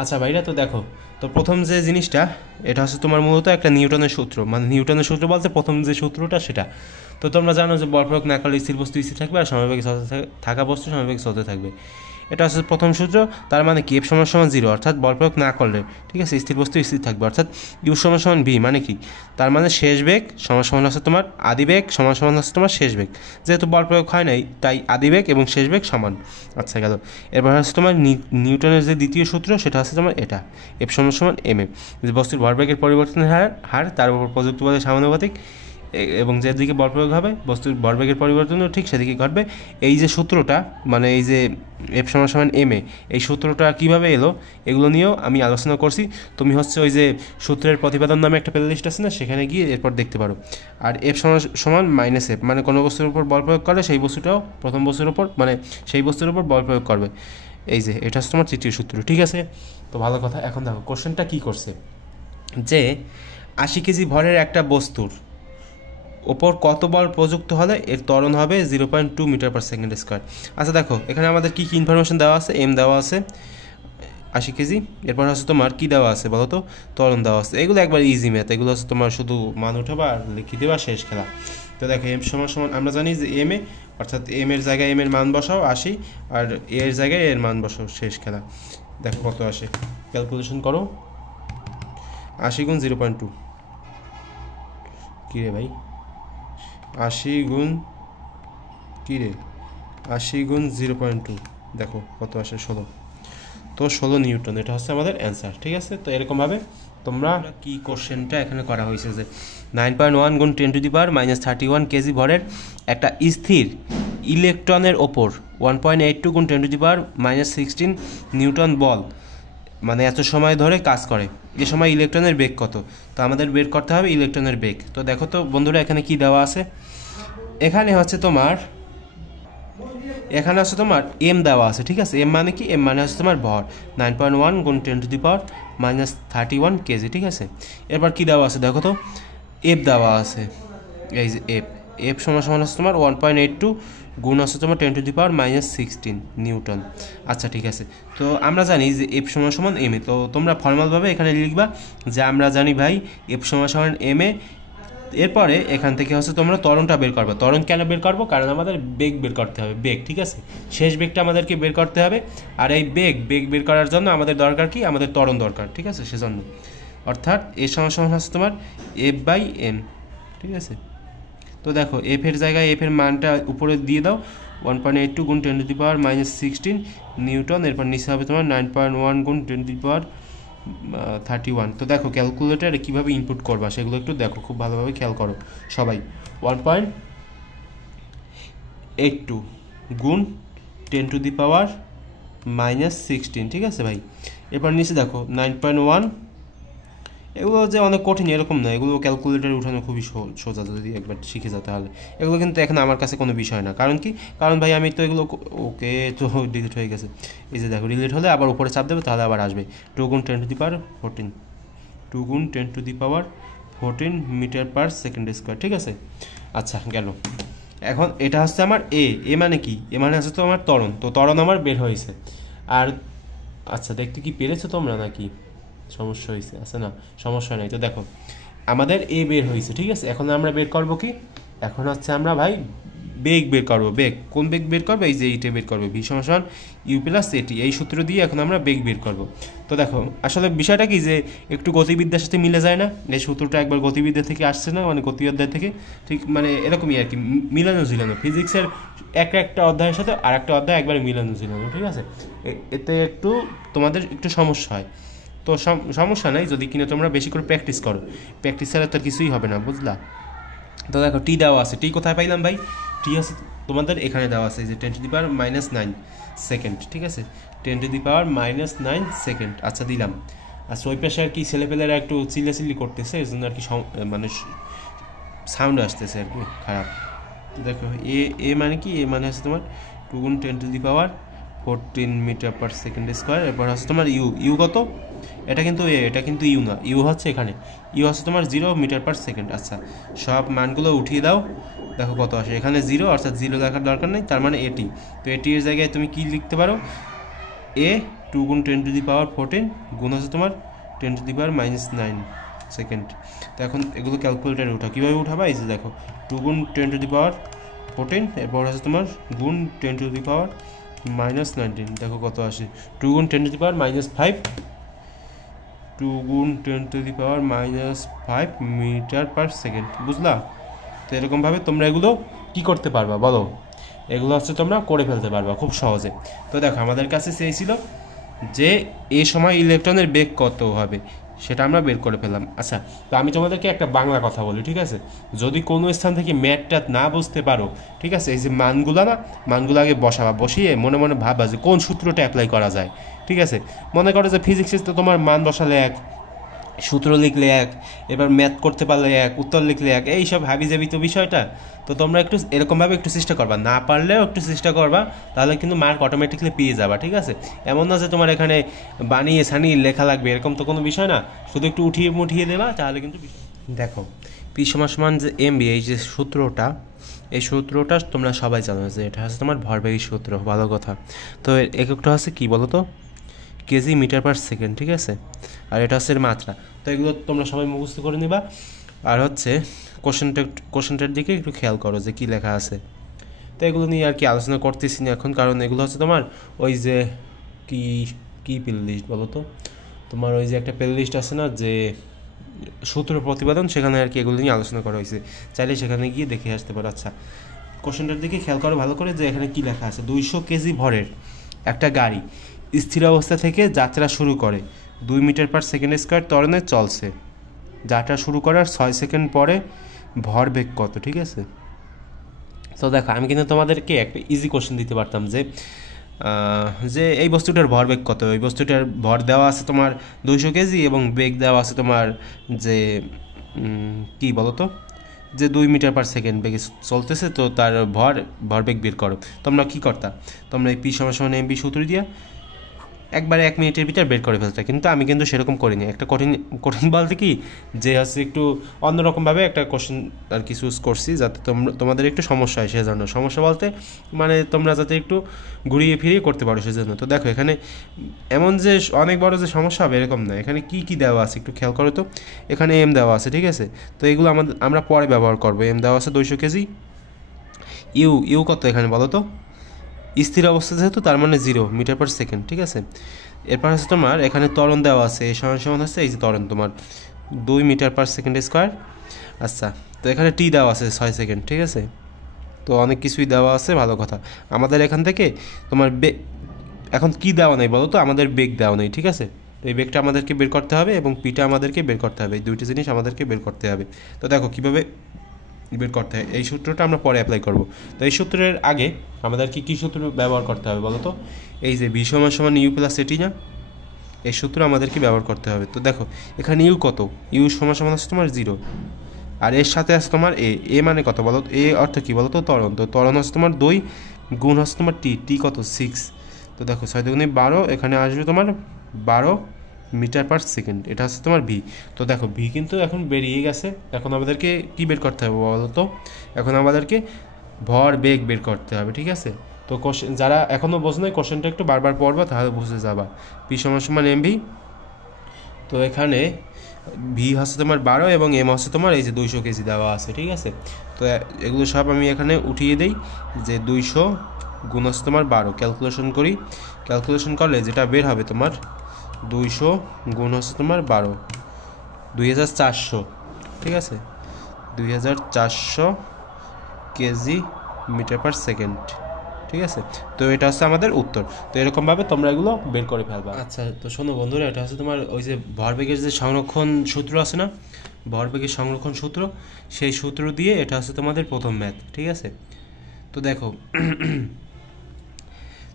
আচ্ছা ভাইরা, তো দেখো, তো প্রথম যে জিনিসটা, এটা হচ্ছে তোমার মূলত একটা নিউটনের সূত্র, মানে নিউটনের সূত্র বলতে প্রথম যে সূত্রটা সেটা। তো তোমরা জানো যে বল প্রয়োগ না করলে স্থির বস্তু স্থির থাকবে, আর সমবেগে থাকা বস্তু সমবেগে চলতে থাকবে। এটা হচ্ছে প্রথম সূত্র। তার মানে কি, এফ সমান সমান 0, অর্থাৎ বল প্রয়োগ না করলে, ঠিক আছে, স্থির বস্তু স্থির থাকবে। অর্থাৎ ইউ সমান সমান ভি, মানে কি, তার মানে শেষ বেগ সমান সমান হচ্ছে তোমার আদি বেগ সমান সমান হচ্ছে তোমার শেষ বেগ। যেহেতু বল প্রয়োগ হয় নাই, তাই আদি বেগ এবং শেষ বেগ সমান। আচ্ছা গেল। এরপর হচ্ছে তোমার নিউটনের যে দ্বিতীয় সূত্র, সেটা হচ্ছে তোমার এটা, এফ সমান সমান এম এ, যে বস্তুর ভরবেগের পরিবর্তনের হার তার উপর প্রযুক্ত বলের সমানুপাতিক, এবং যেদিকে বল প্রয়োগ হবে বস্তুর ভরবেগের পরিবর্তনও ঠিক সেদিকে ঘটবে। এই যে সূত্রটা, মানে এই যে এফ সমান সমান এম এ, এই সূত্রটা কীভাবে এলো এগুলো নিয়েও আমি আলোচনা করছি। তুমি হচ্ছে ওই যে সূত্রের প্রতিপাদন নামে একটা প্লে লিস্ট আছে না, সেখানে গিয়ে এরপর দেখতে পারো। আর এফ সমান সমান মাইনাস এফ, মানে কোনো বস্তুর উপর বল প্রয়োগ করলে সেই বস্তুটাও প্রথম বস্তুর উপর, মানে সেই বস্তুর উপর বল প্রয়োগ করবে। এই যে এটা হচ্ছে তোমার তৃতীয় সূত্র, ঠিক আছে। তো ভালো কথা। এখন দেখো কোশ্চেনটা কী করছে, যে 80 কেজি ভরের একটা বস্তুর ওপর কত বল প্রযুক্ত হলে এর ত্বরণ হবে 0.2 মিটার পার সেকেন্ড স্কোয়ার। আচ্ছা দেখো, এখানে আমাদের কী কী ইনফরমেশন দেওয়া আছে, এম দেওয়া আছে 80 কেজি, এরপর হচ্ছে তোমার কী দেওয়া আছে বলো তো, ত্বরণ দেওয়া আছে। এগুলো একবার ইজি ম্যাথ, এগুলো হচ্ছে তোমার শুধু মান উঠাবা আর লিখে দেবা, শেষ খেলা। তো দেখো এম সমান সমান আমরা জানি যে এম এ, অর্থাৎ এম এর জায়গায় এম এর মান বসাও 80, আর এর জায়গায় এর মান বসাও, শেষ খেলা। দেখো কত আসে, ক্যালকুলেশন করো। 80 গুণ 0.2, কী রে ভাই, 80 গুণ কী রে, 80 গুণ 0.2, দেখো কত আসে, 16। তো 16 নিউটন, এটা হচ্ছে আমাদের অ্যান্সার, ঠিক আছে। তো এরকমভাবে তোমরা কি কোশ্চেনটা এখানে করা হয়েছে, যে 9.1 গুণ 10⁻31 কেজি ভরের একটা স্থির ইলেকট্রনের ওপর 1.82 গুণ 10⁻16 নিউটন বল, মানে এত সময় ধরে কাজ করে, এ সময় ইলেকট্রনের বেগ কত। তো আমাদের বের করতে হবে ইলেকট্রনের বেগ। তো দেখো তো বন্ধুরা, এখানে কি দেওয়া আছে, এখানে হচ্ছে তোমার এম দেওয়া আছে, ঠিক আছে। এম মানে কি, এম মানে হচ্ছে তোমার ভর, 9.1 গুণ 10⁻31 কেজি, ঠিক আছে। এরপর কি দেওয়া আছে দেখো তো, এফ দেওয়া আছে, এই যে এফ সমান সমান হচ্ছে তোমার 1.82 গুণ হচ্ছে তোমার 10⁻16 নিউটন। আচ্ছা ঠিক আছে। তো আমরা জানি যে এফ সমান সমান এম এ। তো তোমরা ফর্মালভাবে এখানে লিখবা যে আমরা জানি ভাই এফ সমান সমান এম এ। এরপরে এখান থেকে হচ্ছে তোমরা ত্বরণটা বের করবে। ত্বরণ কেন বের করবো, কারণ আমাদের বেগ বের করতে হবে, বেগ, ঠিক আছে, শেষ বেগটা আমাদেরকে বের করতে হবে। আর এই বেগ বের করার জন্য আমাদের দরকার কি, আমাদের ত্বরণ দরকার, ঠিক আছে, সেজন্য। অর্থাৎ এ সমান সমান হচ্ছে তোমার এফ বাই এম, ঠিক আছে। তো দেখো এফ এর জায়গায় এফ এর মানটা উপরে দিয়ে দাও, 1.82 গুণ 10⁻16 নিউটন। এরপর নিচে হবে তোমার 9.1 গুণ 10⁻31। তো দেখো ক্যালকুলেটারে কীভাবে ইনপুট করবা সেগুলো একটু দেখো, খুব ভালোভাবে খেয়াল করো সবাই। 1.82 গুণ 10⁻16, ঠিক আছে ভাই। এরপর নিচে দেখো 9.1। এগুলো যে অনেক কঠিন এরকম না, এগুলো ক্যালকুলেটারে উঠানো খুবই সোজা, যদি একবার শিখে যাও তাহলে। এগুলো কিন্তু এখন আমার কাছে কোনো বিষয় না, কারণ কি, কারণ ভাই আমি তো এগুলো, ওকে তো ডিলিট হয়ে গেছে, এই যে দেখো ডিলিট হলে আবার উপরে চাপ দেবে, তাহলে আবার আসবে 2 গুণ 10⁻14, 2 গুণ 10⁻14 মিটার পার সেকেন্ড স্কোয়ার, ঠিক আছে। আচ্ছা গেল। এখন এটা হচ্ছে আমার এ মানে কি, এ মানে হচ্ছে তো আমার ত্বরণ। তো ত্বরণ আমার বের হয়েছে। আর আচ্ছা দেখতে কি পেরেছো তোমরা নাকি সমস্যা হয়েছে? আচ্ছা না, সমস্যা নাই। তো দেখো আমাদের এ বের হয়েছে, ঠিক আছে। এখন আমরা বের করবো কি, এখন হচ্ছে আমরা ভাই বেগ বের করবো। বেগ, কোন বেগ বের করবো, এই যে এইটা বের করবো, ভি সমান ইউ প্লাস এটি, এই সূত্র দিয়ে এখন আমরা বেগ বের করবো। তো দেখো আসলে বিষয়টা কি, যে একটু গতিবিদ্যার সাথে মিলে যায় না, এই সূত্রটা একবার গতিবিদ্যা থেকে আসছে না, মানে গতি অধ্যায় থেকে, ঠিক মানে এরকমই আর কি, মিলানো ঝিলানো। ফিজিক্সের একটা অধ্যায়ের সাথে আর একটা অধ্যায় একবার মিলানো ঝিলানো, ঠিক আছে। এতে একটু তোমাদের একটু সমস্যা হয়। তো সমস্যা নাই যদি কিনা তোমরা বেশি করে প্র্যাকটিস করো, প্র্যাকটিস ছাড়া তো আর কিছুই হবে না, বুঝলা। তো দেখো টি দেওয়া আছে, টি কোথায় পাইলাম ভাই, টি আছে তোমাদের এখানে দেওয়া আছে, যে 10⁻9 সেকেন্ড, ঠিক আছে, 10⁻9 সেকেন্ড। আচ্ছা দিলাম। আচ্ছা ওই পাশে আর কি ছেলেপেলেরা একটু চিল্লাচিল্লি করতেছে, এই জন্য আর কি মানে সাউন্ড আসতেছে আর কি খারাপ। দেখো এ মানে কি, এ মানে হচ্ছে তোমার 2 গুণ 10⁻14 মিটার পার সেকেন্ড স্কোয়ার। এরপর হচ্ছে তোমার ইউ কত, এটা কিন্তু এটা কিন্তু ইউ না, ইউ হচ্ছে এখানে, ইউ হচ্ছে তোমার 0 মিটার পার সেকেন্ড। আচ্ছা সব মানগুলো উঠিয়ে দাও, দেখো কত আসে, এখানে 0, অর্থাৎ 0 দেখার দরকার নেই, তার মানে এটি। তো এটি এর জায়গায় তুমি কি লিখতে পারো, এ 2 গুণ 10⁻14 গুণ হচ্ছে তোমার 10⁻−9 সেকেন্ড। তো এখন এগুলো ক্যালকুলেটারে উঠাও। কীভাবে উঠাবা? এই যে দেখো 2 গুণ 10⁻14 এরপর হচ্ছে তোমার গুণ 10⁻−19 দেখো কত আসে। 2 গুণ 10⁻−5 2 গুণ 10⁻−5 মিটার পার সেকেন্ড, বুঝলা? তো এরকমভাবে তোমরা এগুলো কি করতে পারবা বলো? এগুলো হচ্ছে তোমরা করে ফেলতে পারবা খুব সহজে। তো দেখো আমাদের কাছে চেয়েছিল যে এই সময় ইলেকট্রনের বেগ কত হবে, সেটা আমরা বের করে ফেললাম। আচ্ছা, তো আমি তোমাদেরকে একটা বাংলা কথা বলি, ঠিক আছে? যদি কোনো স্থান থেকে ম্যাথটা না বুঝতে পারো, ঠিক আছে, এই যে মানগুলো না, মানগুলো আগে বসাবা, বসিয়ে মনে মনে ভাববা যে কোন সূত্রটা অ্যাপ্লাই করা যায়, ঠিক আছে? মনে করো যে ফিজিক্সে তো তোমার মান বসালে এক, সূত্র লিখলে এক, এবার ম্যাথ করতে পারলে এক, উত্তর লিখলে এক, এইসব হাবিজাবি তো বিষয়টা। তো তোমরা একটু এরকমভাবে একটু চেষ্টা করবা, না পারলেও একটু চেষ্টা করবা, তাহলে কিন্তু মার্ক অটোমেটিকলি পেয়ে যাবা, ঠিক আছে? এমন না যে তোমার এখানে বানিয়ে ছানিয়ে লেখা লাগবে, এরকম তো কোনো বিষয় না। শুধু একটু উঠিয়ে মুঠিয়ে দেবা, তাহলে কিন্তু দেখো পি সমান যে এমবি, এই যে সূত্রটা, এই সূত্রটা তোমরা সবাই জানো যে এটা হচ্ছে তোমার ভরবেগের সূত্র, ভালো কথা। তো এককটা হচ্ছে কি বলো তো? কেজি মিটার পার সেকেন্ড, ঠিক আছে? আর এটা হচ্ছে মাত্রা। তো এগুলো তোমরা সবাই মুখস্থ করে নিবা। আর হচ্ছে কোশ্চেনটার দিকে একটু খেয়াল করো যে কী লেখা আছে। তো এগুলো নিয়ে আর কি আলোচনা করতেছি না এখন, কারণ এগুলো হচ্ছে তোমার ওই যে কি প্লে লিস্ট বলো তো, তোমার ওই যে একটা প্লে লিস্ট আছে না যে সূত্র প্রতিপাদন, সেখানে আর কি এগুলো নিয়ে আলোচনা করা হয়েছে, চাইলে সেখানে গিয়ে দেখে আসতে পারো। আচ্ছা, কোশ্চেনটার দিকে খেয়াল করো ভালো করে যে এখানে কী লেখা আছে। 200 কেজি ভরের একটা গাড়ি স্থির অবস্থা থেকে যাত্রা শুরু করে 2 মিটার পার সেকেন্ড স্কোয়ার ত্বরণে চলছে। যাত্রা শুরু করার 6 সেকেন্ড পরে ভরবেগ কত, ঠিক আছে? তো দেখো আমি কিন্তু তোমাদেরকে একটা ইজি কোশ্চেন দিতে পারতাম যে এই বস্তুটার ভরবেগ কত। এই বস্তুটার ভর দেওয়া আছে তোমার 200 কেজি এবং বেগ দেওয়া আছে তোমার যে কি বলো তো, যে 2 মিটার পার সেকেন্ড বেগে চলতেছে, তো তার ভরবেগ বের করো। তোমরা কী করতা? তোমরা এই পি সমান এমবি সূত্র দিয়া একবারে 1 মিনিটের ভিতর বের করে ফেলতে। কিন্তু আমি কিন্তু সেরকম করিনি। একটা কঠিন বলতে কি যে হচ্ছে একটু অন্যরকমভাবে একটা কোশ্চেন আর কি চুজ করছি, যাতে তোমাদের একটু সমস্যা হয় সেজন্য। সমস্যা বলতে মানে তোমরা যাতে একটু ঘুরিয়ে ফিরিয়ে করতে পারো সেজন্য। তো দেখো এখানে এমন যে অনেক বড় যে সমস্যা হবে এরকম না। এখানে কি দেওয়া আছে একটু খেয়াল করো তো। এখানে এম দেওয়া আছে, ঠিক আছে? তো এগুলো আমরা পরে ব্যবহার করবো। এম দেওয়া আছে 200 কেজি। ইউ কত এখানে বলো তো? স্থির অবস্থা যেহেতু, তার মানে 0 মিটার পার সেকেন্ড, ঠিক আছে? এরপর হচ্ছে তোমার এখানে ত্বরণ দেওয়া আছে, এই সমান হচ্ছে এই যে ত্বরণ তোমার 2 মিটার পার সেকেন্ড স্কোয়ার। আচ্ছা, তো এখানে টি দেওয়া আছে 6 সেকেন্ড, ঠিক আছে? তো অনেক কিছুই দেওয়া আছে, ভালো কথা। আমাদের এখান থেকে তোমার এখন কি দেওয়া নেই বলো তো? আমাদের বেগ দেওয়া নেই, ঠিক আছে? তো এই বেগটা আমাদেরকে বের করতে হবে এবং পিটা আমাদেরকে বের করতে হবে। এই দুইটি জিনিস আমাদেরকে বের করতে হবে। তো দেখো কীভাবে বের করতে হয়, এই সূত্রটা আমরা পরে অ্যাপ্লাই করব। তো এই সূত্রের আগে আমাদের কী সূত্র ব্যবহার করতে হবে বলো তো? এই যে ভি সমান ইউ প্লাস এটি না, এই সূত্র আমাদেরকে ব্যবহার করতে হবে। তো দেখো এখানে ইউ কত? ইউ সমান আছে তোমার 0, আর এর সাথে আছে তোমার এ মানে কত বলো? এ অর্থ কী বলো তো? ত্বরণ। তো ত্বরণ হচ্ছে তোমার 2 গুণ হচ্ছে তোমার টি কত? 6। তো দেখো 6 দুগুণে 12, এখানে আসবে তোমার 12 মিটার পার সেকেন্ড, এটা হচ্ছে তোমার ভি। তো দেখো ভি কিন্তু এখন বেরিয়ে গেছে। এখন আমাদেরকে কি বের করতে হবে বলো তো? এখন আমাদেরকে ভর বেগ বের করতে হবে, ঠিক আছে? তো যারা এখনও বোঝো নাই, কোশ্চেনটা একটু বারবার পড়বা, তাহলে বুঝে যাবা। পি সমান এম ভি। তো এখানে ভি হচ্ছে তোমার 12 এবং এম হচ্ছে তোমার এই যে 200 কেজি দেওয়া আছে, ঠিক আছে? তো এগুলো সব আমি এখানে উঠিয়ে দিই যে 200 গুণ হচ্ছে তোমার 12, ক্যালকুলেশন করি। ক্যালকুলেশন করলে যেটা বের হবে তোমার 200 গুণ হচ্ছে তোমার 12, 2400, ঠিক আছে? 2400 কেজি মিটার পার সেকেন্ড, ঠিক আছে? তো এটা হচ্ছে আমাদের উত্তর। তো এরকমভাবে তোমরা এগুলো বের করে ফেলবা। আচ্ছা, তো শোনো বন্ধুরা, এটা হচ্ছে তোমার ওই যে ভরবেগের যে সংরক্ষণ সূত্র আছে না, ভরবেগের সংরক্ষণ সূত্র, সেই সূত্র দিয়ে এটা হচ্ছে তোমাদের প্রথম ম্যাথ, ঠিক আছে? তো দেখো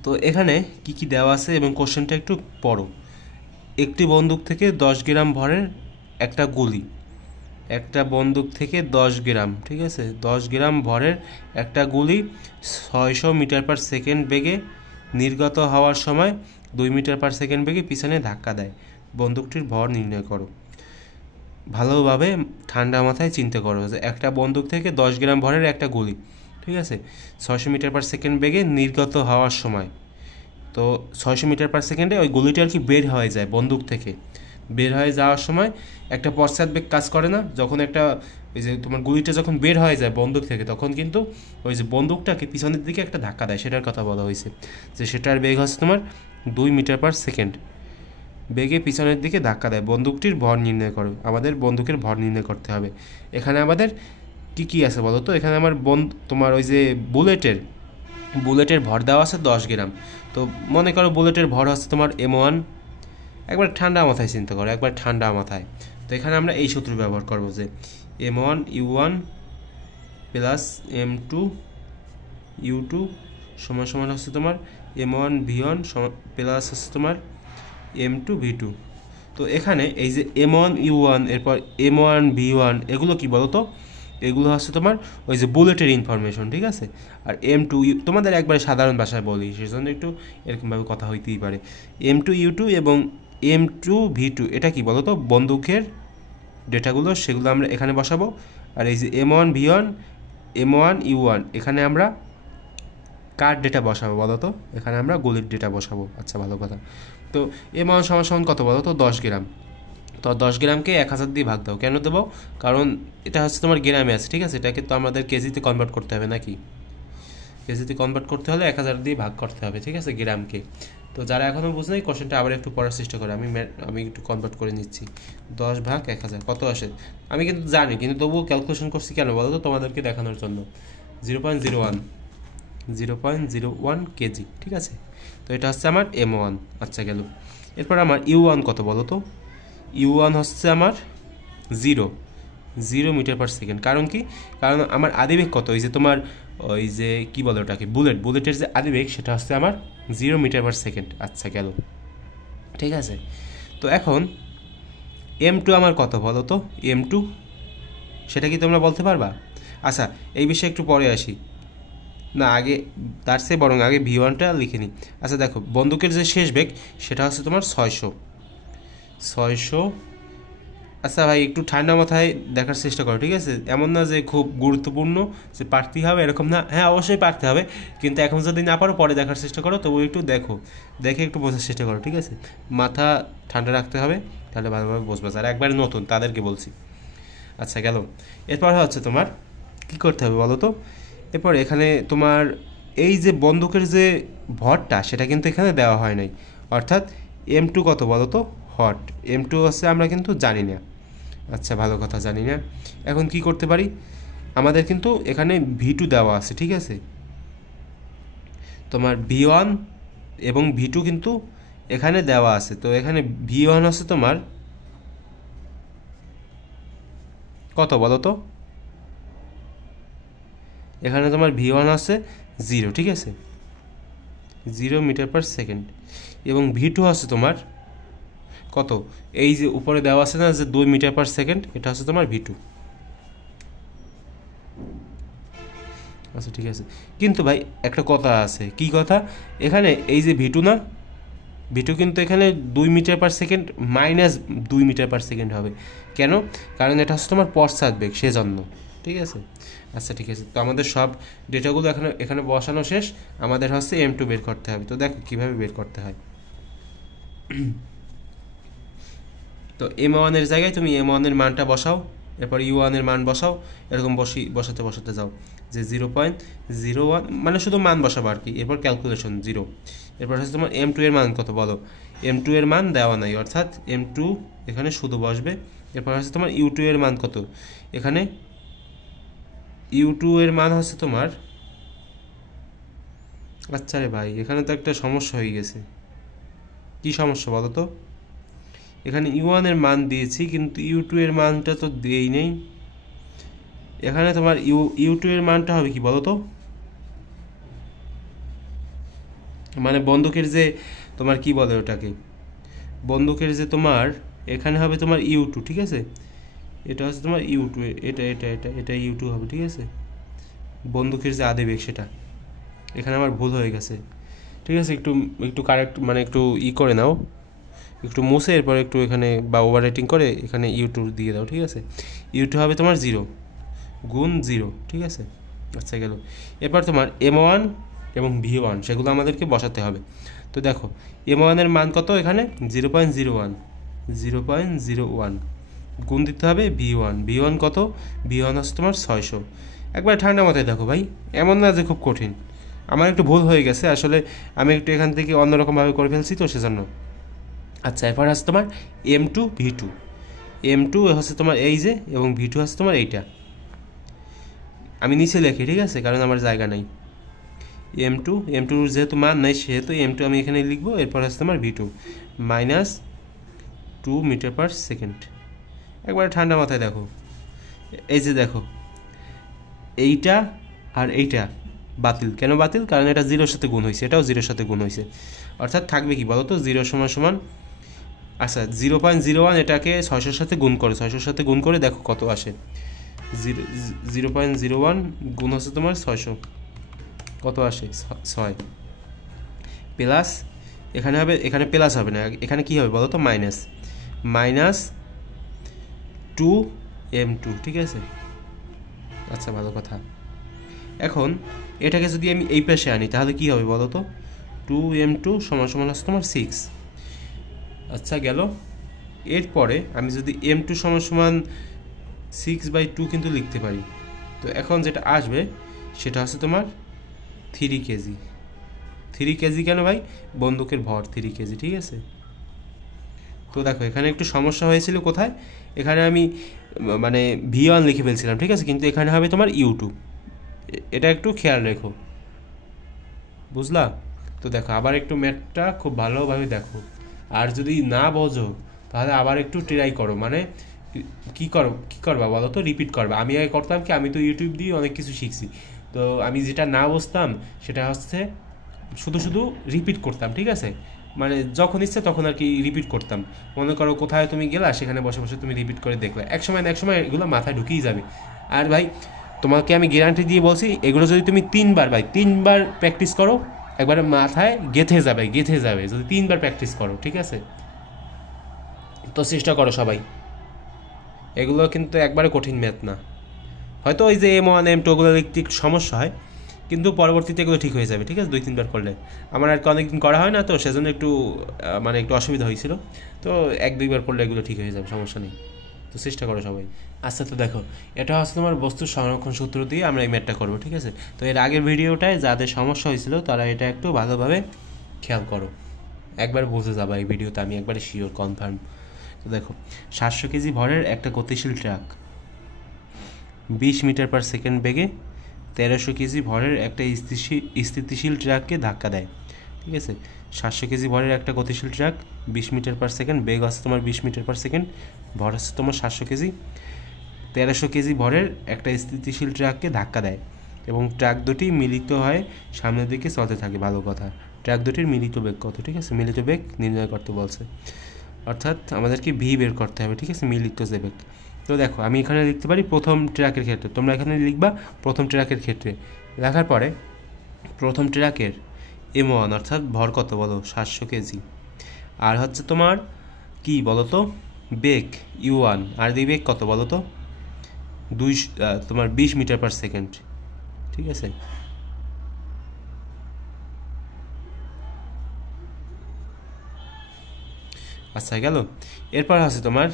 তো এখানে কি দেওয়া আছে এবং কোশ্চেনটা একটু পড়ো। একটি বন্দুক থেকে 10 গ্রাম ভরের একটা গুলি, একটা বন্দুক থেকে 10 গ্রাম, ঠিক আছে, 10 গ্রাম ভরের একটা গুলি 600 মিটার পার সেকেন্ড বেগে নির্গত হওয়ার সময় 2 মিটার পার সেকেন্ড বেগে পিছনে ধাক্কা দেয়। বন্দুকটির ভর নির্ণয় করো। ভালোভাবে ঠান্ডা মাথায় চিন্তা করো যে একটা বন্দুক থেকে 10 গ্রাম ভরের একটা গুলি, ঠিক আছে, 600 মিটার পার সেকেন্ড বেগে নির্গত হওয়ার সময় তো 600 মিটার পার সেকেন্ডে ওই গুলিটা আর কি বের হয়ে যায় বন্দুক থেকে। বের হয়ে যাওয়ার সময় একটা পশ্চাৎবেগ কাজ করে না, যখন একটা ওই যে তোমার গুলিটা যখন বের হয়ে যায় বন্দুক থেকে, তখন কিন্তু ওই যে বন্দুকটাকে পিছনের দিকে একটা ধাক্কা দেয়, সেটার কথা বলা হয়েছে যে সেটার বেগ হচ্ছে তোমার 2 মিটার পার সেকেন্ড। বেগে পিছনের দিকে ধাক্কা দেয়, বন্দুকটির ভর নির্ণয় করো। আমাদের বন্দুকের ভর নির্ণয় করতে হবে। এখানে আমাদের কি কি আছে বলো তো? এখানে আমার তোমার ওই যে বুলেটের ভর দেওয়া আছে 10 গ্রাম। তো মনে করো বুলেটের ভর হচ্ছে তোমার M1। একবার ঠান্ডা মাথায় চিন্তা করো, একবার ঠান্ডা মাথায়। তো এখানে আমরা এই সূত্র ব্যবহার করবো যে M1 U1 plus M2 U2 সমান সমান হচ্ছে তোমার M1 V1 প্লাস হচ্ছে তোমার M2 V2। তো এখানে এই যে M1 U1 এরপর M1 V1 এগুলো কি বলো তো? এগুলো হচ্ছে তোমার ওই যে বুলেটের ইনফরমেশন, ঠিক আছে। আর M2 তোমাদের একবারে সাধারণ ভাষায় বলি, সেজন্য একটু এরকমভাবে কথা হইতেই পারে। M2 U2 এবং M2 V2 এটা কি বলো তো? বন্দুকের ডেটাগুলো, সেগুলো আমরা এখানে বসাবো। আর এই যে M1 V1 M1 U1 এখানে আমরা কার ডেটা বসাবো বলো তো? এখানে আমরা গুলির ডেটা বসাবো। আচ্ছা, ভালো কথা। তো M1 সমান কত বলো তো? 10 গ্রাম। তো 10 গ্রামকে 1000 দিয়ে ভাগ দাও। কেন দেবো? কারণ এটা হচ্ছে তোমার গ্রামে আছে, ঠিক আছে। এটাকে তো আমাদের কেজিতে কনভার্ট করতে হবে নাকি? কেজিতে কনভার্ট করতে হলে 1000 দিয়ে ভাগ করতে হবে, ঠিক আছে, গ্রামকে। তো যারা এখনও বুঝে নাই, কোশ্চেনটা আবার একটু পড়ার চেষ্টা করে। আমি একটু কনভার্ট করে নিচ্ছি। 10 ভাগ 1000 কত আসে? আমি কিন্তু জানি, কিন্তু তবুও ক্যালকুলেশন করছি। কেন বলো তো? তোমাদেরকে দেখানোর জন্য। 0.01 কেজি, ঠিক আছে। তো এটা হচ্ছে আমার M1। আচ্ছা, গেল। এরপর আমার U1 কত বলো তো? U1 হচ্ছে আমার 0 মিটার পার সেকেন্ড। কারণ কি? কারণ আমার আদিবেগ কত? ওই যে তোমার ওই যে কি বলে ওটাকে, বুলেটের যে আদিবেগ সেটা হচ্ছে আমার 0 মিটার পার সেকেন্ড। আচ্ছা, গেল, ঠিক আছে। তো এখন M2 আমার কত বলো তো? M2 সেটা কি তোমরা বলতে পারবা? আচ্ছা, এই বিষয়ে একটু পরে আসি। না, আগে তার চেয়ে বরং আগে V1টা লিখে নিই। আচ্ছা, দেখো, বন্দুকের যে শেষ বেগ সেটা হচ্ছে তোমার 600। আচ্ছা ভাই, একটু ঠান্ডা মাথায় দেখার চেষ্টা করো, ঠিক আছে। এমন না যে খুব গুরুত্বপূর্ণ যে পারতেই হবে, এরকম না। হ্যাঁ, অবশ্যই পারতে হবে, কিন্তু এখন যদি না পারো পরে দেখার চেষ্টা করো। তবু একটু দেখে একটু বোঝার চেষ্টা করো, ঠিক আছে। মাথা ঠান্ডা রাখতে হবে, তাহলে ভালোভাবে বুঝবে। আর একবারে নতুন তাদেরকে বলছি। আচ্ছা, গেল। এরপর হচ্ছে তোমার কী করতে হবে বলো তো? এরপর এখানে তোমার এই যে বন্দুকের যে ভরটা সেটা কিন্তু এখানে দেওয়া হয় নাই। অর্থাৎ M2 কত বলো তো? হট M2 হচ্ছে আমরা কিন্তু জানি না। আচ্ছা, ভালো কথা, জানি না। এখন কি করতে পারি? আমাদের কিন্তু এখানে V2 দেওয়া আছে, ঠিক আছে। তোমার V1 এবং V2 কিন্তু এখানে দেওয়া আছে। তো এখানে V1 হচ্ছে তোমার কত বলো তো? এখানে তোমার V1 আছে 0, ঠিক আছে, 0 মিটার পার সেকেন্ড। এবং V2 আছে তোমার কত? এই যে উপরে দেওয়া আছে না যে 2 মিটার পার সেকেন্ড, এটা হচ্ছে তোমার V2। আচ্ছা, ঠিক আছে। কিন্তু ভাই একটা কথা আছে। কি কথা? এখানে এই যে V2 না, V2 কিন্তু এখানে 2 metre per second minus 2 metre per second হবে। কেন? কারণ এটা হচ্ছে তোমার পশ্চাৎবেগ, সেজন্য, ঠিক আছে। আচ্ছা, ঠিক আছে। তো আমাদের সব ডেটাগুলো এখানে বসানো শেষ। আমাদের হচ্ছে M2 বের করতে হবে। তো দেখো কীভাবে বের করতে হয়। তো M1 এর জায়গায় তুমি M1 এর মানটা বসাও, এরপর U1 এর মান বসাও। এরকম বসাতে যাও যে 0.01, মানে শুধু মান বসাবো আর কি। এরপর ক্যালকুলেশন 0। এরপর হচ্ছে তোমার M2 এর মান কত বলো? M2 এর মান দেওয়া নাই, অর্থাৎ M2 এখানে শুধু বসবে। এরপর হচ্ছে তোমার U2 এর মান কত? এখানে U2 এর মান হচ্ছে তোমার, আচ্ছা রে ভাই, এখানে তো একটা সমস্যা হয়ে গেছে। কি সমস্যা বলো তো? এখানে U1 এর মান দিয়েছি, কিন্তু U2 এর মানটা তো দিয়েই নেই। এখানে তোমার U2 এর মানটা হবে কি বলো তো? মানে বন্দুকের যে তোমার কি বলে ওটাকে, বন্দুকের যে তোমার এখানে হবে তোমার U2, ঠিক আছে। এটা হচ্ছে তোমার U2, এটা U2 হবে, ঠিক আছে। বন্দুকের যে আদিবেগ সেটা, এখানে আমার ভুল হয়ে গেছে, ঠিক আছে। একটু কারেক্ট, মানে একটু করে নাও, একটু মুছে এরপর একটু এখানে বা ওভার রাইটিং করে এখানে U2 দিয়ে দাও, ঠিক আছে। U2 হবে তোমার 0 গুণ 0, ঠিক আছে। আচ্ছা, গেল। এরপর তোমার M1 এবং V1 সেগুলো আমাদেরকে বসাতে হবে। তো তো দেখো M1 এর মান কত এখানে 0.01 গুণ দিতে হবে V1 কত V1 হচ্ছে তোমার 600। একবার ঠান্ডা মাথায় দেখো ভাই, এমন না যে খুব কঠিন। আমার একটু ভুল হয়ে গেছে আসলে, আমি একটু এখান থেকে অন্যরকমভাবে করে ফেলছি তো সেজন্য। আচ্ছা এরপর হচ্ছে তোমার M2 V2, M2 হচ্ছে তোমার এই যে, এবং V2 হচ্ছে তোমার এইটা। আমি নিচে লিখি, ঠিক আছে, কারণ আমার জায়গা নাই। M2 যেহেতু মান নাই সেহেতু M2 আমি এখানে লিখবো। এরপর হচ্ছে তোমার V2 -2 মিটার/সেকেন্ড। একবার ঠান্ডা মাথায় দেখো, এই যে দেখো এইটা আর এইটা বাতিল। কেন বাতিল? কারণ এটা 0-র সাথে গুণ হয়েছে, এটাও 0-র সাথে গুণ হয়েছে। অর্থাৎ থাকবে কি বলো তো 0 =, আচ্ছা 0.01 এটাকে 600-র সাথে গুণ করো, 600-র সাথে গুণ করে দেখো কত আসে। 0.01 গুণ হচ্ছে তোমার 600, কত আসে 6 প্লাস এখানে হবে, এখানে প্লাস হবে না, এখানে কি হবে বলো তো -2 M2, ঠিক আছে। আচ্ছা ভালো কথা। এখন এটাকে যদি আমি এই পাশে আনি তাহলে কি হবে বলো তো 2 M2 = হচ্ছে তোমার 6। আচ্ছা গেল। এরপরে আমি যদি M2 = 6/2 কিন্তু লিখতে পারি। তো এখন যেটা আসবে সেটা হচ্ছে তোমার 3 কেজি। 3 কেজি কেন ভাই? বন্দুকের ভর 3 কেজি, ঠিক আছে। তো দেখো এখানে একটু সমস্যা হয়েছিল কোথায়, এখানে আমি মানে V1 লিখে ফেলছিলাম, ঠিক আছে, কিন্তু এখানে হবে তোমার U2। এটা একটু খেয়াল রেখো, বুঝলা? তো দেখো আবার একটু ম্যাথটা খুব ভালোভাবে দেখো, আর যদি না বোঝো তাহলে আবার একটু ট্রাই করো। মানে কি করবা বলো তো, রিপিট করবা। আমি আগে করতাম কি, আমি তো ইউটিউব দিয়ে অনেক কিছু শিখছি, তো আমি যেটা না বুঝতাম সেটা হচ্ছে শুধু রিপিট করতাম, ঠিক আছে। মানে যখন ইচ্ছে তখন আর কি রিপিট করতাম। মনে করো কোথায় তুমি গেলা, সেখানে বসে বসে তুমি রিপিট করে দেখলে এক সময় এগুলো মাথায় ঢুকিয়ে যাবে। আর ভাই তোমাকে আমি গ্যারান্টি দিয়ে বলছি, এগুলো যদি তুমি 3বার প্র্যাকটিস করো, একবারে মাথায় গেঁথে যাবে যদি 3বার প্র্যাকটিস করো, ঠিক আছে। তো চেষ্টা করো সবাই, এগুলো কিন্তু একবারে কঠিন ম্যাথ না। হয়তো ওই যে M1 M2 ওগুলো লিখতে একটু সমস্যা হয়, কিন্তু পরবর্তীতে এগুলো ঠিক হয়ে যাবে, ঠিক আছে, 2-3বার করলে। আমার আর কি অনেকদিন করা হয় না, তো সেজন্য একটু মানে একটু অসুবিধা হয়েছিল। তো 1-2বার করলে এগুলো ঠিক হয়ে যাবে, সমস্যা নেই। তো চেষ্টা করো সবাই। আচ্ছা তো দেখো এটা হচ্ছে তোমার বস্তুর সংরক্ষণ সূত্র দিয়ে আমরা এই ম্যাথটা করবো, ঠিক আছে। তো এর আগের ভিডিওটায় যাদের সমস্যা হয়েছিল তারা এটা একটু ভালোভাবে খেয়াল করো, একবার বুঝে যাবা এই ভিডিওতে, আমি একবারে শিওর কনফার্ম। তো দেখো 700 কেজি ভরের একটা গতিশীল ট্রাক 20 মিটার/সেকেন্ড বেগে 1300 কেজি ভরের একটা স্থিতিশীল ট্রাককে ধাক্কা দেয়, ঠিক আছে। 700 কেজি ভরের একটা গতিশীল ট্রাক 20 মিটার/সেকেন্ড, বেগ হচ্ছে তোমার 20 মিটার/সেকেন্ড, ভর হচ্ছে তোমার 700 কেজি, 1300 কেজি ভরের একটা স্থিতিশীল ট্রাককে ধাক্কা দেয় এবং ট্রাক দুটি মিলিত হয়ে সামনের দিকে চলতে থাকে। ভালো কথা, ট্রাক দুটির মিলিত বেগ কত, ঠিক আছে, মিলিত বেগ নির্ণয় করতে বলছে, অর্থাৎ আমাদেরকে ভি বের করতে হবে, ঠিক আছে, মিলিত যে বেগ। তো দেখো আমি এখানে লিখতে পারি প্রথম ট্রাকের ক্ষেত্রে, তোমরা এখানে লিখবা প্রথম ট্রাকের ক্ষেত্রে। লেখার পরে প্রথম ট্রাকের M1 অর্থাৎ ভর কত বলো 700 কেজি, আর হচ্ছে তোমার কি বলো তো বেগ U1, আর এই বেগ কত বলো তো তোমার 20 মিটার/সেকেন্ড, ঠিক আছে। আচ্ছা গেল। এরপর আছে তোমার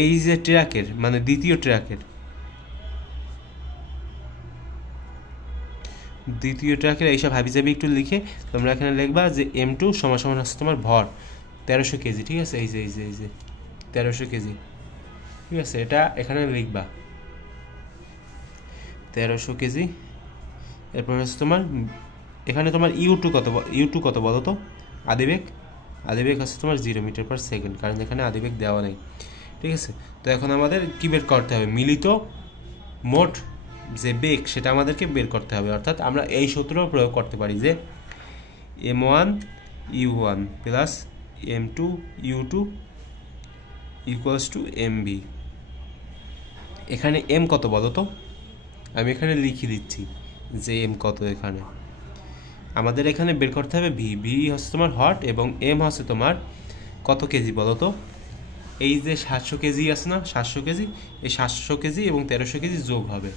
এই যে ট্রাকের মানে দ্বিতীয় ট্রাকের এইসব হাবিজাবি একটু লিখে তোমরা এখানে লিখবা যে M2 = হচ্ছে তোমার ভর 1300 কেজি, ঠিক আছে। এই যে 1300 কেজি, ঠিক আছে, এটা এখানে লিখবা 1300 কেজি। এরপর হচ্ছে তোমার এখানে তোমার U2 কত বলো তো, আদিবেগ হচ্ছে তোমার 0 মিটার/সেকেন্ড, কারণ এখানে আদিবেগ দেওয়া নেই, ঠিক আছে। তো এখন আমাদের কি বের করতে হবে, মিলিত মোট যে বেগ সেটা আমাদেরকে বের করতে হবে। অর্থাৎ আমরা এই সূত্র প্রয়োগ করতে পারি যে M1 U1 plus M2 U2 = MB। এখানে M কত বলো তো, আমি এখানে লিখে দিচ্ছি যে M কত। এখানে আমাদের এখানে বের করতে হবে ভি হচ্ছে তোমার হট, এবং M হচ্ছে তোমার কত কেজি বলো তো। এই যে 700 কেজি আছে না, 700 কেজি, এই 700 কেজি এবং 1300 কেজি যোগ হবে।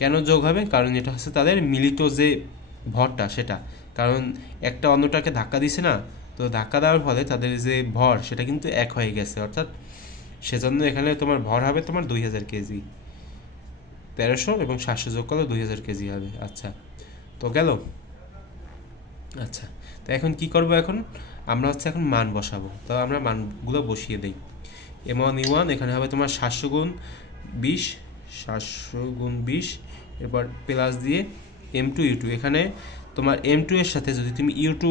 কেন যোগ হবে? কারণ এটা হচ্ছে তাদের মিলিত যে ভরটা সেটা, কারণ একটা অন্যটাকে ধাক্কা দিছে না, তো ধাক্কা দেওয়ার ফলে তাদের যে ভর সেটা কিন্তু এক হয়ে গেছে, অর্থাৎ সেজন্য এখানে তোমার ভর হবে তোমার 2000 কেজি। 1300 এবং 700 যোগ করলে 2000 কেজি হবে। আচ্ছা, তো গেল। আচ্ছা, তো এখন কি করব, এখন আমরা হচ্ছে এখন মান বসাবো। তো আমরা মানগুলো বসিয়ে দিই। M1 E1 এখানে হবে তোমার 700 গুণ 20, 700 গুণ 20, এরপর প্লাস দিয়ে M2 U2। এখানে তোমার M2 এর সাথে যদি তুমি U2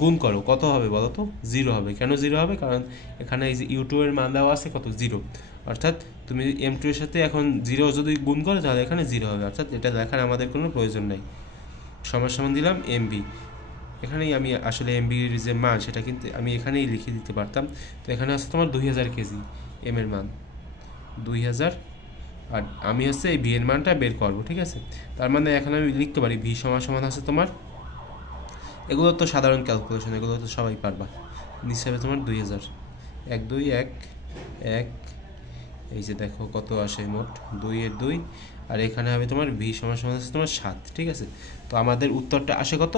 গুণ করো কত হবে বলো তো? 0 হবে। কেন 0 হবে? কারণ এখানে এই যে U2 এর মান দেওয়া আছে কত? 0। অর্থাৎ তুমি M2 এর সাথে এখন 0 যদি গুণ করো তাহলে এখানে 0 হবে, অর্থাৎ এটা দেখার আমাদের কোনো প্রয়োজন নেই। সমান দিলাম MB। এখানেই আমি আসলে MBর যে মান সেটা কিন্তু আমি এখানেই লিখে দিতে পারতাম। তো এখানে আছে তোমার 2000 কেজি, M এর মান 2000, আর আমি হচ্ছে এই V এর মানটা বের করবো। ঠিক আছে, তার মানে এখানে আমি লিখতে পারি V সমান আছে তোমার, এগুলো তো সাধারণ ক্যালকুলেশন, এগুলো তো সবাই পারবা। নিচে হবে তোমার 2000, 1 2 1 1, এই যে দেখো কত আসে মোট 2 এর 2, আর এখানে হবে তোমার V সমান আছে তোমার 7। ঠিক আছে, তো আমাদের উত্তরটা আসে কত?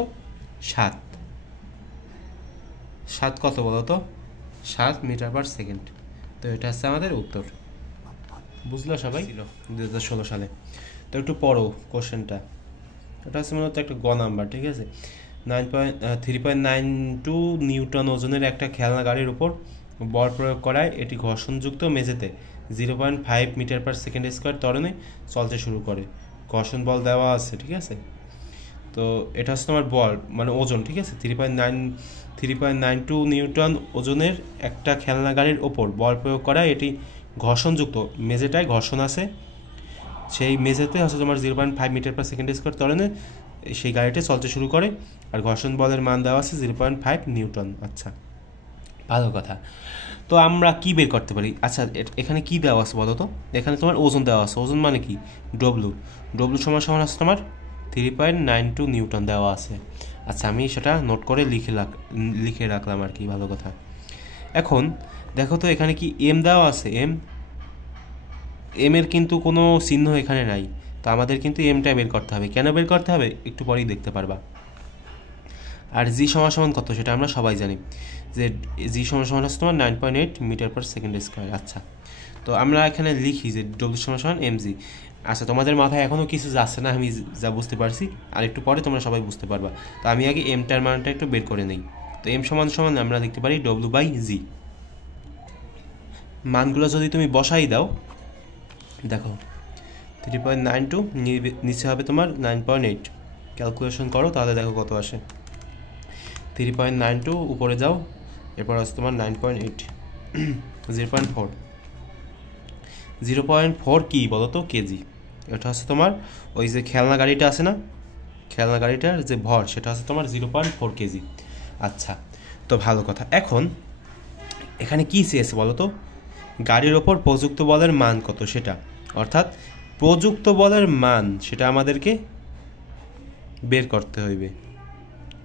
7। 7 কত বলো তো? 7 মিটার পার সেকেন্ড। তো এটা হচ্ছে আমাদের উত্তর। বুঝলো সবাই? 2016 সালে। তো একটু পড়ো কোশ্চেনটা, এটা হচ্ছে মূলত একটা গ নাম্বার। ঠিক আছে, 3.92 নিউটন ওজনের একটা খেলনা গাড়ির উপর বল প্রয়োগ করায় এটি ঘর্ষণযুক্ত মেঝেতে 0.5 মিটার পার সেকেন্ড স্কোয়ার ত্বরণে চলতে শুরু করে। ঘর্ষণ বল দেওয়া আছে। ঠিক আছে, তো এটা হচ্ছে তোমার বল মানে ওজন। ঠিক আছে, 3.92 নিউটন ওজনের একটা খেলনা গাড়ির ওপর বল প্রয়োগ করায় এটি ঘর্ষণযুক্ত মেঝেটায় ঘর্ষণ আছে, সেই মেঝেতে হচ্ছে তোমার 0.5 মিটার পার সেকেন্ড স্কোয়ার ত্বরণে সেই গাড়িটি চলতে শুরু করে, আর ঘর্ষণ বলের মান দেওয়া আছে 0.5 নিউটন। আচ্ছা, ভালো কথা। তো আমরা কি বের করতে পারি? আচ্ছা, এখানে কি দেওয়া আছে বলো তো? এখানে তোমার ওজন দেওয়া আছে। ওজন মানে কি? ডব্লু সমান আছে তোমার 3.92 নিউটন দেওয়া আছে। আচ্ছা, আমি সেটা নোট করে লিখে রাখলাম আর কি, ভালো কথা। এখন দেখো তো এখানে কি এম দেওয়া আছে? এম এর কিন্তু কোনো চিহ্ন এখানে নাই, তো আমাদের কিন্তু এমটা বের করতে হবে। কেন বের করতে হবে একটু পরেই দেখতে পারবা। আর জি সমান কত সেটা আমরা সবাই জানি, যে জি সমান আছে তোমার 9.8 মিটার পার সেকেন্ড স্কোয়ার। আচ্ছা, তো আমরা এখানে লিখি যে ডব্লিউ সমান এম জি। আচ্ছা, তোমাদের মাথায় এখনও কিছু যাচ্ছে না, আমি যা বুঝতে পারছি, আর একটু পরে তোমরা সবাই বুঝতে পারবা। তো আমি আগে এমটার মানটা একটু বের করে নিই। তো এম সমান আমরা লিখতে পারি ডব্লিউ বাই জি। মানগুলো যদি তুমি বসাই দাও, দেখো 3.92 নিচে হবে তোমার 9.8, ক্যালকুলেশন করো তাহলে দেখো কত আসে। 3.92 উপরে যাও, এরপর আছে তোমার 9.8, 0.4। 0.4 কি বলো তো? কেজি। এটা হচ্ছে তোমার ওই যে খেলনা গাড়িটা আছে না, খেলনা গাড়িটার যে ভর সেটা হচ্ছে তোমার 0.4 কেজি। আচ্ছা, তো ভালো কথা। এখন এখানে কি চেয়েছে বলো তো? গাড়ির ওপর প্রযুক্ত বলের মান কত সেটা, অর্থাৎ প্রযুক্ত বলের মান সেটা আমাদেরকে বের করতে হইবে।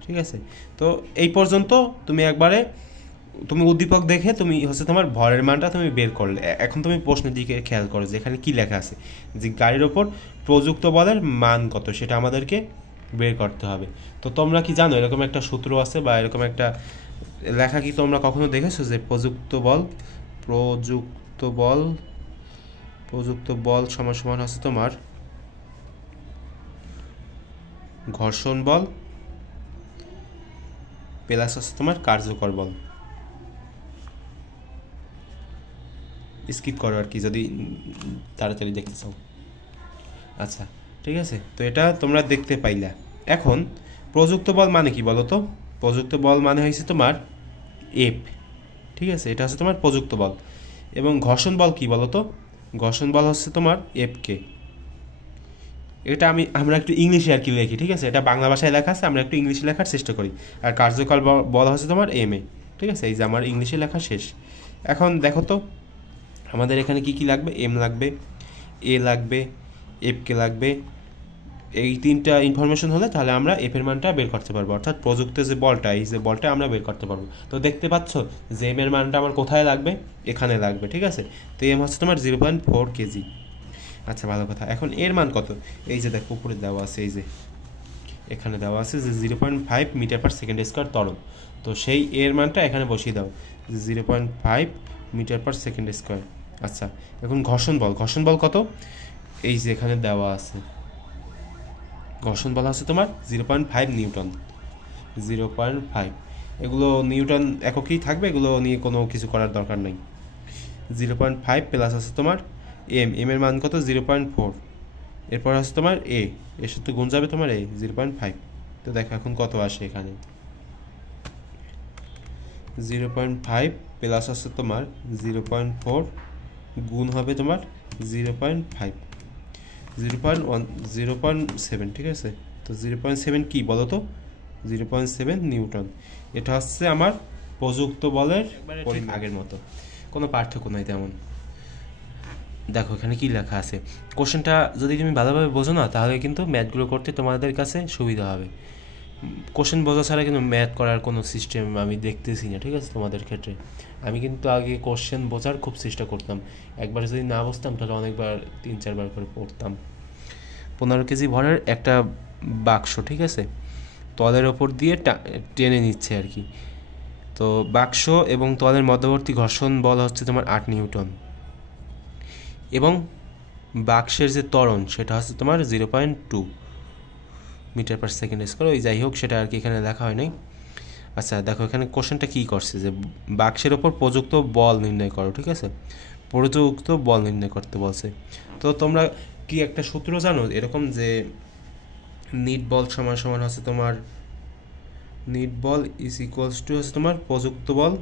ঠিক আছে, তো এই পর্যন্ত তুমি একবারে তুমি উদ্দীপক দেখে তুমি হচ্ছে তোমার ভরের মানটা তুমি বের করলে। এখন তুমি প্রশ্নের দিকে খেয়াল করো যে এখানে কি লেখা আছে, যে গাড়ির ওপর প্রযুক্ত বলের মান কত সেটা আমাদেরকে বের করতে হবে। তো তোমরা কি জানো এরকম একটা সূত্র আছে বা এরকম একটা লেখা কি তোমরা কখনো দেখেছো যে প্রযুক্ত বল সমান হচ্ছে তোমার ঘর্ষণ বল প্লাস হচ্ছে তোমার কার্যকর বল। স্কিপ করো আর কি যদি তাড়াতাড়ি দেখতে চাও। আচ্ছা, ঠিক আছে, তো এটা তোমরা দেখতে পাইলা। এখন প্রযুক্ত বল মানে কি বলো তো? প্রযুক্ত বল মানে হয়েছে তোমার এফ। ঠিক আছে, এটা হচ্ছে তোমার প্রযুক্ত বল। এবং ঘর্ষণ বল কি বলো তো? ঘর্ষণ বল হচ্ছে তোমার এফকে। এটা আমরা একটু ইংলিশে আর কি লিখি। ঠিক আছে, এটা বাংলা ভাষায় লেখা আছে, আমরা একটু ইংলিশে লেখার চেষ্টা করি। আর কার্যকর বল হচ্ছে তোমার এম এ। ঠিক আছে, এই যে আমার ইংলিশে লেখা শেষ। এখন দেখো তো আমাদের এখানে কি কি লাগবে? এম লাগবে, এ লাগবে, এফকে লাগবে। এই তিনটা ইনফরমেশন হলে তাহলে আমরা এফ এর মানটা বের করতে পারবো, অর্থাৎ প্রযুক্ত যে বলটা, এই যে বলটা আমরা বের করতে পারবো। তো দেখতে পাচ্ছ যে এম এর মানটা আমার কোথায় লাগবে? এখানে লাগবে। ঠিক আছে, তো এম হচ্ছে তোমার 0.4 কেজি। আচ্ছা, ভালো কথা। এখন এর মান কত? এই যে দেখো উপরে দেওয়া আছে, এই যে এখানে দেওয়া আছে যে 0.5 মিটার পার সেকেন্ড স্কোয়ার ত্বরণ, তো সেই এর মানটা এখানে বসিয়ে দাও, 0.5 মিটার পার সেকেন্ড স্কোয়ার। আচ্ছা, এখন ঘর্ষণ বল কত, এই যে এখানে দেওয়া আছে, ঘর্ষণ বল আছে তোমার 0.5 নিউটন, 0.5, এগুলো নিউটন এককই থাকবে, এগুলো নিয়ে কোনো কিছু করার দরকার নেই। 0.5 প্লাস আছে তোমার এম এর মান কত 0.4, এরপর আছে তোমার এর সাথে গুণ যাবে তোমার 0.5। তো দেখো এখন কত আসে এখানে, 0.5 প্লাস আছে তোমার 0.4 গুণ হবে তোমার 0.5, 0.7, ঠিক আছে। তো 0.7 কি বলো তো, 0.7 নিউটন। এটা হচ্ছে আমার প্রযুক্ত বলের আগের মতো, কোনো পার্থক্য নাই তেমন। দেখো এখানে কি লেখা আছে, কোশ্চেনটা যদি তুমি ভালোভাবে বোঝো না তাহলে কিন্তু ম্যাথগুলো করতে তোমাদের কাছে সুবিধা হবে। কোশ্চেন বোঝা ছাড়া কিন্তু ম্যাথ করার কোনো সিস্টেম আমি দেখতেছি না, ঠিক আছে। তোমাদের ক্ষেত্রে আমি কিন্তু আগে কোশ্চেন বোঝার খুব চেষ্টা করতাম, একবার যদি না বুঝতাম তাহলে অনেকবার 3-4 বার করে পড়তাম। 15 কেজি ভরের একটা বাক্স, ঠিক আছে, তলের ওপর দিয়ে টেনে নিচ্ছে আর কি। তো বাক্স এবং তলের মধ্যবর্তী ঘর্ষণ বল হচ্ছে তোমার 8 নিউটন, এবং বাক্সের যে ত্বরণ সেটা হচ্ছে তোমার 0.2 মিটার পার সেকেন্ড স্কোয়ার, ওই যাই হোক সেটা আর কি এখানে লেখা হয় নাই। আচ্ছা দেখো এখানে কোশ্চেনটা কী করছে, যে বাক্সের ওপর প্রযুক্ত বল নির্ণয় করো, ঠিক আছে, প্রযুক্ত বল নির্ণয় করতে বলছে। তো তোমরা কি একটা সূত্র জানো এরকম, যে নিট বল সমান সমান হচ্ছে তোমার, নিট বল ইজ ইকুয়ালস টু হচ্ছে তোমার প্রযুক্ত বল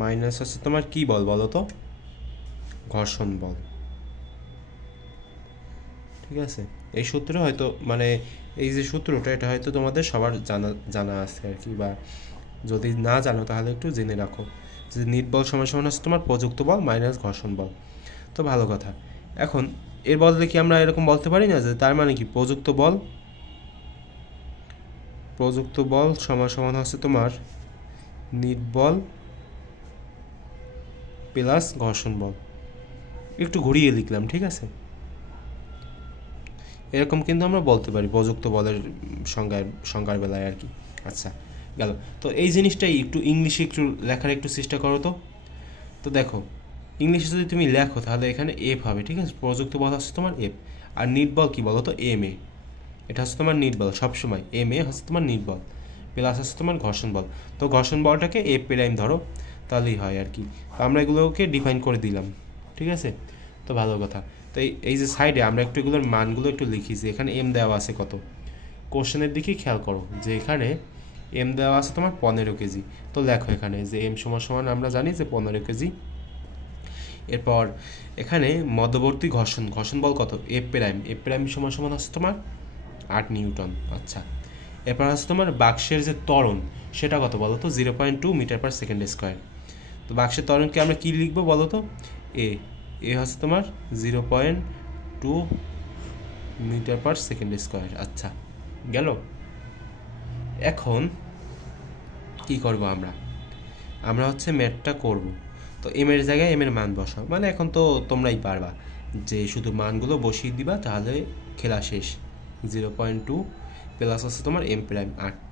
মাইনাস হচ্ছে তোমার কি বল বলো তো, ঘর্ষণ বল, ঠিক আছে। এই সূত্র হয়তো মানে এই যে সূত্রটা এটা হয়তো তোমাদের সবার জানা আছে আর কি, বা যদি না জানো তাহলে একটু জেনে রাখো, যে নিট বল সমান সমান হচ্ছে তোমার প্রযুক্ত বল মাইনাস ঘর্ষণ বল। তো ভালো কথা, এখন এর বদলে কি আমরা এরকম বলতে পারি না, যে তার মানে কি প্রযুক্ত বল সমান সমান হচ্ছে তোমার নিট বল প্লাস ঘর্ষণ বল, একটু ঘুরিয়ে লিখলাম, ঠিক আছে। এরকম কিন্তু আমরা বলতে পারি প্রযুক্ত বলের সংজ্ঞার বেলায় আর কি। আচ্ছা গেল, তো এই জিনিসটাই একটু ইংলিশে একটু লেখার একটু চেষ্টা করো তো দেখো ইংলিশে যদি তুমি লেখো তাহলে এখানে এফ হবে, ঠিক আছে, প্রযুক্ত বল হচ্ছে তোমার এফ, আর নিট বল কী বলো তো এম এ, এটা হচ্ছে তোমার নিট বল সবসময়, এম এ হচ্ছে তোমার নিট বল প্লাস হচ্ছে তোমার ঘর্ষণ বল। তো ঘর্ষণ বলটাকে এফ প্রাইম ধরো তাহলেই হয় আর কি। আমরা এগুলোকে ডিফাইন করে দিলাম, ঠিক আছে। তো ভালো কথা, তো এই যে সাইডে আমরা একটু এগুলোর মানগুলো একটু লিখিছি, এখানে এম দেওয়া আছে কত, কোশ্চেনের দিকে খেয়াল করো যে এখানে এম দেওয়া আছে তোমার 15 কেজি। তো লেখো এখানে যে এম সমান সমান আমরা জানি যে 15 কেজি। এরপর এখানে মধ্যবর্তী ঘর্ষণ বল কত, এফ প্রাইম সমান সমান হচ্ছে তোমার 8 নিউটন। আচ্ছা, এরপর হচ্ছে তোমার বাক্সের যে ত্বরণ সেটা কত বলো তো, 0.2 মিটার পার সেকেন্ড স্কোয়ার। তো বাক্সের ত্বরণকে আমরা কী লিখবো বলো তো, এ হচ্ছে তোমার 0.2 মিটার পার সেকেন্ড স্কোয়ার। আচ্ছা গেল, এখন কি করব আমরা হচ্ছে ম্যাথটা করব। তো এম এর জায়গায় এম এর মান বসাও, মানে এখন তো তোমরাই পারবা যে শুধু মানগুলো বসিয়ে দিবা তাহলে খেলা শেষ। 0.2 প্লাস হচ্ছে তোমার এম প্রাইম 8,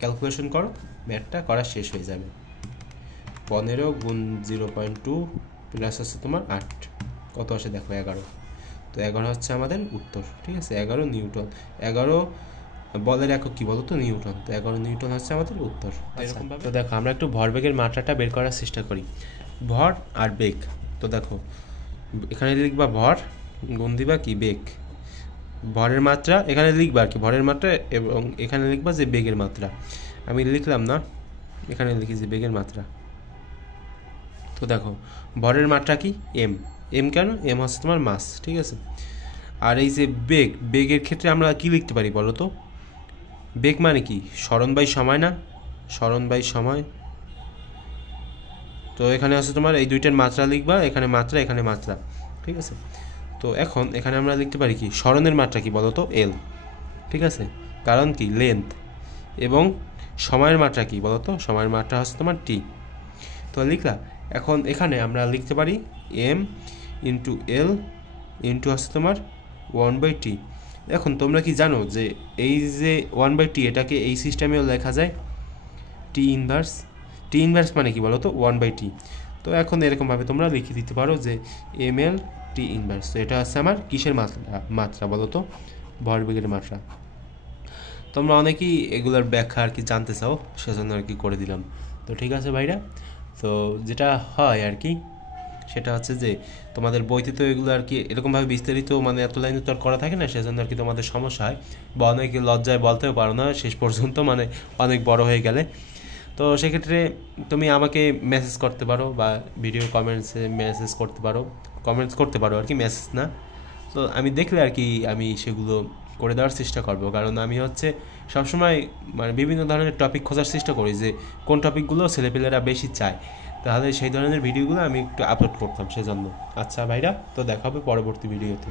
ক্যালকুলেশন করো, ম্যাথটা করা শেষ হয়ে যাবে। 15 গুণ 0.2 প্লাস হচ্ছে তোমার 8, কত আসে দেখো 11। তো 11 হচ্ছে আমাদের উত্তর, ঠিক আছে, 11 নিউটন। 11 বলের একক কি বলো তো, নিউটন। তো 11 নিউটন হচ্ছে আমাদের উত্তর। তো দেখো আমরা একটু ভরবেগের মাত্রাটা বের করার চেষ্টা করি, ভর আর বেগ। তো দেখো এখানে লিখবা ভর, গুণ দিবা কি বেগ, ভরের মাত্রা এখানে লিখবা আর কি ভরের মাত্রা, এবং এখানে লিখবা যে বেগের মাত্রা। আমি লিখলাম না, এখানে লিখি যে বেগের মাত্রা। তো দেখো ভরের মাত্রা কি এম কেন, এম হচ্ছে তোমার মাস, ঠিক আছে। আর এই যে বেগের ক্ষেত্রে আমরা কি লিখতে পারি বলো তো, বেগ মানে কি, স্মরণ বাই সময় না, স্মরণ বাই সময়। তো এখানে আছে তোমার এই দুইটার মাত্রা লিখবা, এখানে মাত্রা এখানে মাত্রা, ঠিক আছে। তো এখন এখানে আমরা লিখতে পারি কি, স্মরণের মাত্রা কি বলো তো, এল, ঠিক আছে, কারণ কি লেন্থ, এবং সময়ের মাত্রা কি বলো তো, সময়ের মাত্রা হচ্ছে তোমার টি। তো লিখলা, এখন এখানে আমরা লিখতে পারি এম ইন্টু এল ইন্টু আছে তোমার 1/t। এখন তোমরা কি জানো যে এই যে 1/t এটাকে এই সিস্টেমেও লেখা যায় টি ইনভার্স মানে কি বলো তো 1/t। তো এখন এরকমভাবে তোমরা লিখে দিতে পারো যে ml টি ইনভার্স। তো এটা হচ্ছে আমার কিসের মাত্রা বলো তো, ভরবেগের মাত্রা। তোমরা অনেকেই এগুলোর ব্যাখ্যা আর কি জানতে চাও, সেজন্য আর কি করে দিলাম। তো ঠিক আছে ভাইরা, তো যেটা হয় আর কি সেটা হচ্ছে যে তোমাদের বইতে তো এগুলো আর কি এরকমভাবে বিস্তারিত মানে এত লাইনে তো আর করা থাকে না, সেজন্য আর কি তোমাদের সমস্যা হয় বা অনেকে লজ্জায় বলতেও পারো না শেষ পর্যন্ত, মানে অনেক বড় হয়ে গেলে। তো সেক্ষেত্রে তুমি আমাকে মেসেজ করতে পারো বা ভিডিও কমেন্টসে মেসেজ করতে পারো, কমেন্টস করতে পারো আর কি, মেসেজ না। তো আমি দেখলে আর কি আমি সেগুলো করে দেওয়ার চেষ্টা করব, কারণ আমি হচ্ছে সবসময় মানে বিভিন্ন ধরনের টপিক খোঁজার চেষ্টা করি যে কোন টপিকগুলো ছেলেপেলেরা বেশি চায়, তাহলে সেই ধরনের ভিডিওগুলো আমি একটু আপলোড করতাম সেজন্য। আচ্ছা ভাইরা, তো দেখা হবে পরবর্তী ভিডিওতে।